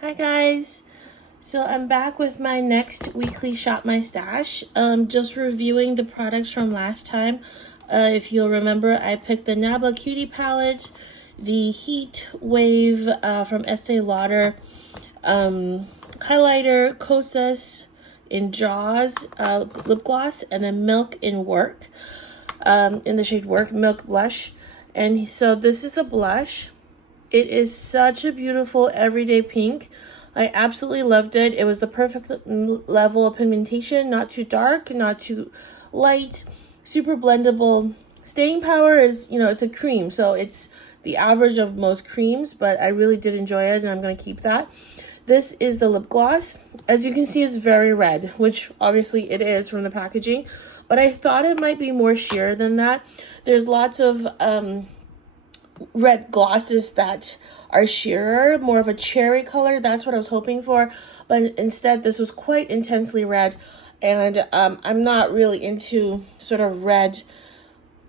Hi guys, so I'm back with my next weekly Shop My Stash. Just reviewing the products from last time. If you'll remember, I picked the Nabla Cutie palette, the Heat Wave from Estee Lauder highlighter, Kosas in Jaws lip gloss, and then Milk in Work in the shade Work, Milk Blush. And so this is the blush. It is such a beautiful everyday pink. I absolutely loved it. It was the perfect level of pigmentation, not too dark, not too light, super blendable. Staying power is, it's a cream, so it's the average of most creams, but I really did enjoy it, and I'm going to keep that. This is the lip gloss. As you can see, it's very red, which obviously it is from the packaging, but I thought it might be more sheer than that. There's lots of red glosses that are sheerer, more of a cherry color. That's what I was hoping for, but instead this was quite intensely red, and I'm not really into sort of red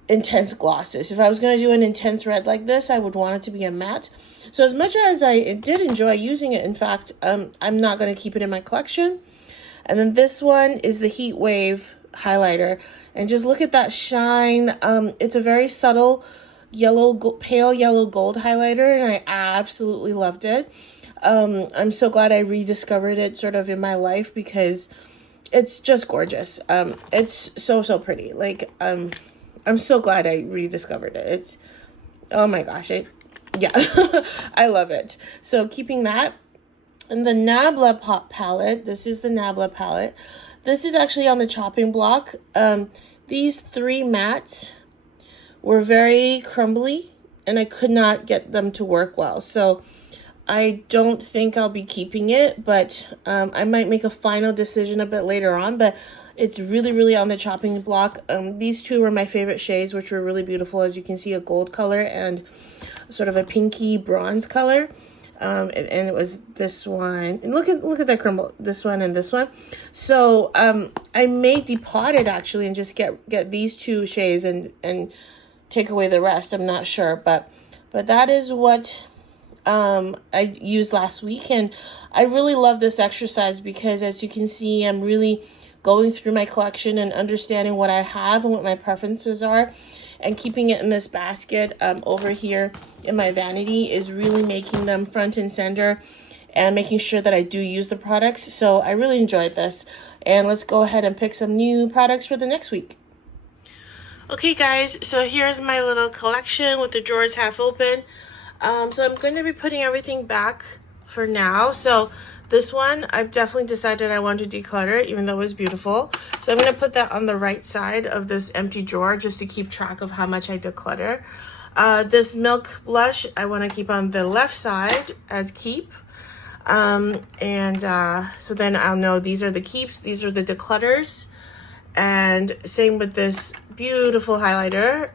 intense glosses. If I was going to do an intense red like this, I would want it to be a matte. So as much as I did enjoy using it, in fact, I'm not going to keep it in my collection. And then this one is the Heat Wave highlighter, and just look at that shine. It's a very subtle pale yellow gold highlighter, and I absolutely loved it. I'm so glad I rediscovered it sort of in my life because it's just gorgeous. It's so pretty. Like, I'm so glad I rediscovered it. It's, oh my gosh, yeah, I love it. So keeping that. And the Nabla palette, this is the Nabla palette. This is actually on the chopping block. These three mattes were very crumbly, and I could not get them to work well. So I don't think I'll be keeping it, but I might make a final decision a bit later on, but it's really on the chopping block. These two were my favorite shades, which were really beautiful. As you can see, a gold color and sort of a pinky bronze color. And it was this one, and look at that crumble, this one and this one. So I may depot it actually and just get these two shades and take away the rest. I'm not sure, but that is what I used last week, and I really love this exercise because, as you can see, I'm really going through my collection and understanding what I have and what my preferences are, and keeping it in this basket over here in my vanity is really making them front and center and making sure that I do use the products. So I really enjoyed this, and let's go ahead and pick some new products for the next week. Okay guys, so here's my little collection with the drawers half open. So I'm going to be putting everything back for now. So this one, I've definitely decided I want to declutter, even though it was beautiful. So I'm going to put that on the right side of this empty drawer just to keep track of how much I declutter. This Milk blush, I want to keep on the left side as keep. So then I'll know these are the keeps, these are the declutters. And same with this beautiful highlighter,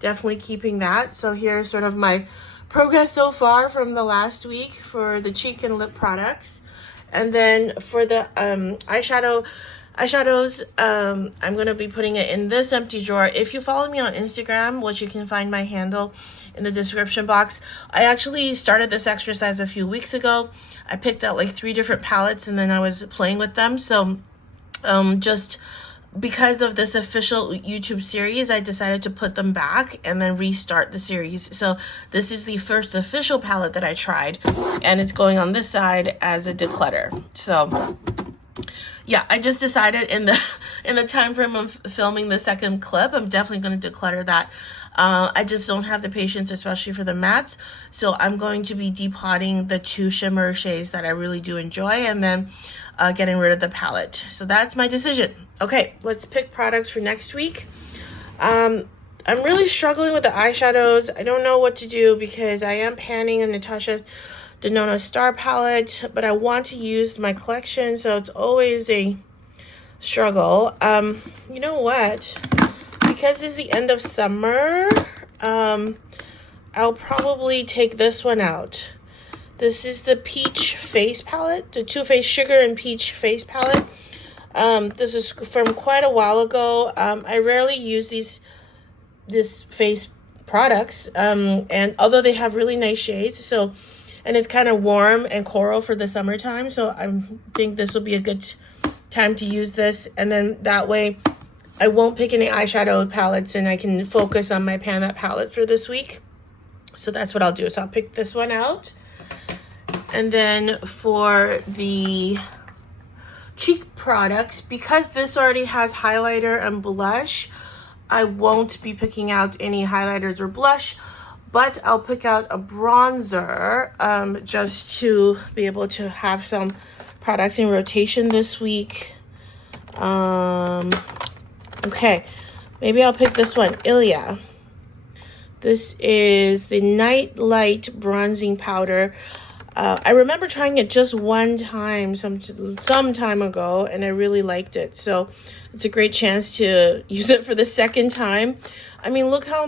definitely keeping that. So here's sort of my progress so far from the last week for the cheek and lip products. And then for the eyeshadows, I'm going to be putting it in this empty drawer. If you follow me on Instagram, which you can find my handle in the description box, I actually started this exercise a few weeks ago. I picked out like 3 different palettes, and then I was playing with them. So just because of this official YouTube series, I decided to put them back and then restart the series. So this is the first official palette that I tried, and it's going on this side as a declutter. So yeah, I just decided in the time frame of filming the second clip, I'm definitely going to declutter that. I just don't have the patience, especially for the mattes. So I'm going to be depotting the 2 shimmer shades that I really do enjoy, and then getting rid of the palette. So that's my decision. Okay, let's pick products for next week. I'm really struggling with the eyeshadows. I don't know what to do because I am panning in Natasha Denona Star palette, but I want to use my collection, so it's always a struggle. You know what? Because it's the end of summer, I'll probably take this one out. This is the Peach Face palette, the Too Faced Sugar and Peach Face palette. This is from quite a while ago. I rarely use this face products, and although they have really nice shades, so and it's kind of warm and coral for the summertime. So I think this will be a good time to use this. And then that way I won't pick any eyeshadow palettes and I can focus on my Pan That palette for this week. So that's what I'll do. So I'll pick this one out. And then for the cheek products, because this already has highlighter and blush, I won't be picking out any highlighters or blush, but I'll pick out a bronzer just to be able to have some products in rotation this week. Okay, maybe I'll pick this one, Ilia. This is the Night Light Bronzing Powder. I remember trying it just one time some time ago, and I really liked it. So it's a great chance to use it for the second time. I mean, look how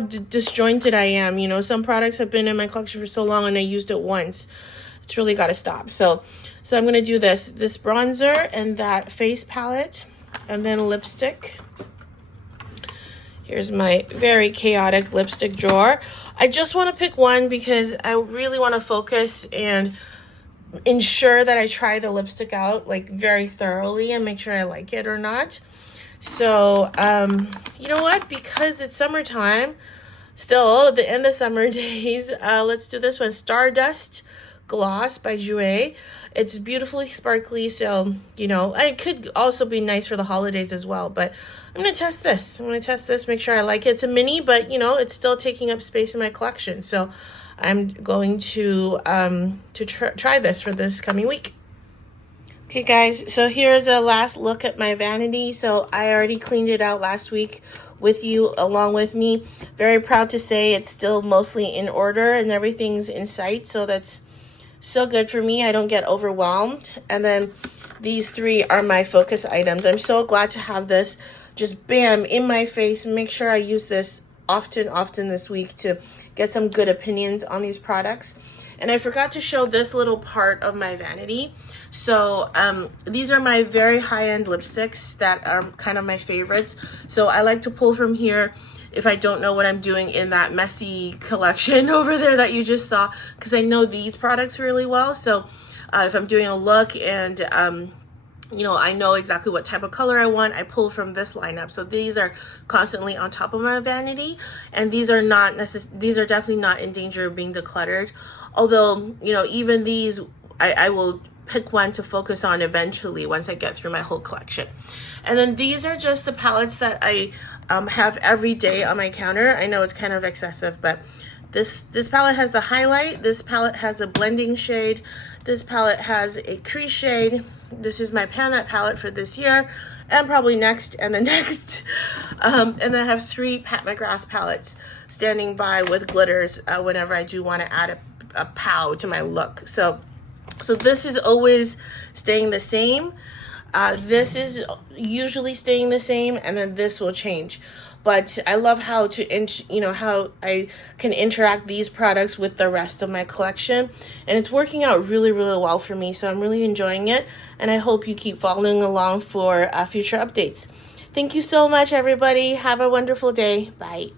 disjointed I am. You know, some products have been in my collection for so long and I used it once. It's really got to stop. So I'm going to do this bronzer and that face palette, and then lipstick. Here's my very chaotic lipstick drawer. I just want to pick one because I really want to focus and ensure that I try the lipstick out like very thoroughly and make sure I like it or not. So, you know what? Because it's summertime, still the end of summer days, let's do this one. Stardust Gloss by Jouer. It's beautifully sparkly, so, you know, it could also be nice for the holidays as well, but I'm going to test this. I'm going to test this, make sure I like it. It's a mini, but, you know, it's still taking up space in my collection, so I'm going to try this for this coming week. Okay, guys, so here's a last look at my vanity. So I already cleaned it out last week with you along with me. Very proud to say it's still mostly in order and everything's in sight, so that's so good for me. I don't get overwhelmed. And then these three are my focus items. I'm so glad to have this just bam in my face. Make sure I use this often this week to get some good opinions on these products. And I forgot to show this little part of my vanity. So these are my very high-end lipsticks that are kind of my favorites. So I like to pull from here if I don't know what I'm doing in that messy collection over there that you just saw, because I know these products really well. So if I'm doing a look and you know, I know exactly what type of color I want, I pull from this lineup. So these are constantly on top of my vanity, and these are definitely not in danger of being decluttered. Although, you know, even these, I will pick one to focus on eventually once I get through my whole collection. And then these are just the palettes that I have every day on my counter. I know it's kind of excessive, but this palette has the highlight, this palette has a blending shade, this palette has a crease shade. This is my Pan That palette for this year, and probably next and the next. And then I have 3 Pat McGrath palettes standing by with glitters whenever I do want to add a pow to my look. So this is always staying the same. This is usually staying the same, and then this will change. But I love how how I can interact these products with the rest of my collection, and it's working out really, really well for me. So I'm really enjoying it, and I hope you keep following along for future updates. Thank you so much, everybody. Have a wonderful day. Bye.